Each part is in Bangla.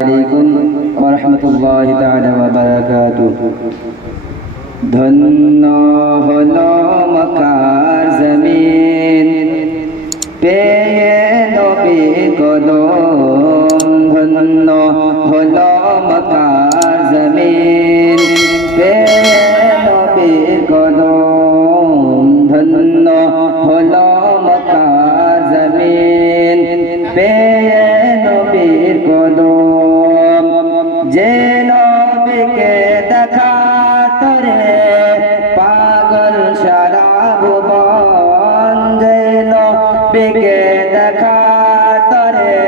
আলাইকুম ওয়া রাহমাতুল্লাহি তাআলা ওয়া বারাকাতুহু। ধন্য হলো মক্কার জমিন পেয়ে নবী কদম, ধন্য হলো মক্কার জমিন পেয়ে নবী কদম, ধন্য হলো মক্কার জমিন পেয়ে নবীর কদম। যে নবীকে দেখা তরে পাগল সারা ভুবন, যে নবীকে দেখা তরে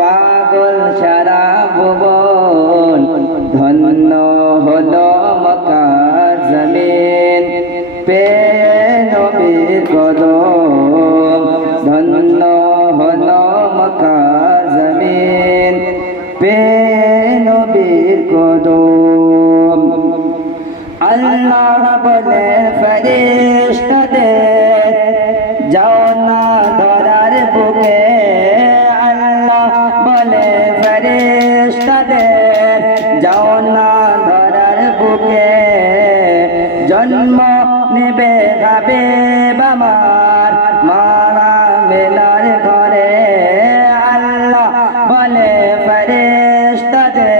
পাগল সারা ভুবন, ধন্য হলো মক্কার জমিন পেয়ে নবীর কদম, ধন্য হলো মক্কার জমিন পেয়ে নবীর কদম। আল্লাহ বলে ফেরেশতাদের যাও না ধরার বুকে, আল্লাহ বলে ফেরেশতাদের যাও না ধরার বুকে, জন্ম নেবে হাবিব আমার মারা মেলার ঘরে। আল্লাহ বলে ফেরেশতাদের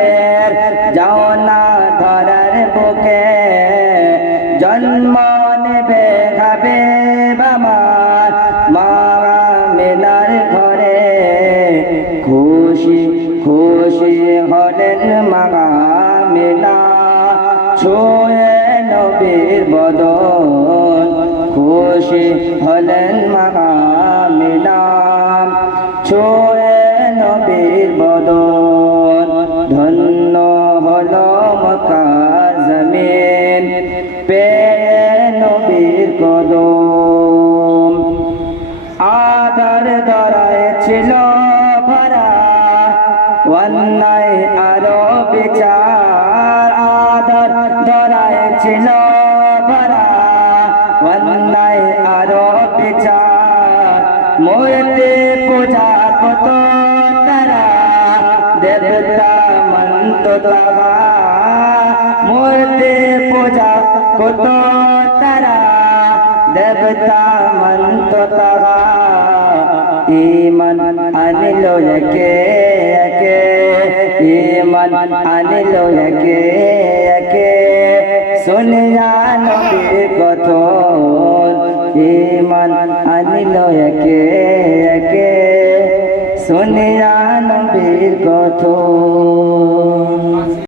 যাও না ধরার বুকে, জন্ম নেবে হাবিব আমার মারা মেলার ঘরে। খুশি খুশি হলেন মাগা মেলা ছুঁয়ে নবীর বদন, খুশি হলেন মাগা মেলা ছুঁয়ে নবীর বদন, ধন্য হলো মক্কার জমিন পেয়ে নবীর কদম। আধার ধরায় ছিল ভরা অন্যায় আরো বিচার, আধার ধরায় ছিল ভরা অন্যায় আরো বিচার। মূর্তি পূজা কত তারা দেবতা মন্ত তারা, মূর্তি পূজা কত তারা দেবতা মন্ত তারা। ঈমান আনিলো একে একে, ঈমান আনিলো একে একে, শুনিয়া নবীর কথন, ঈমান আনিলো একে একে, শুনিয়া নবীর কথন।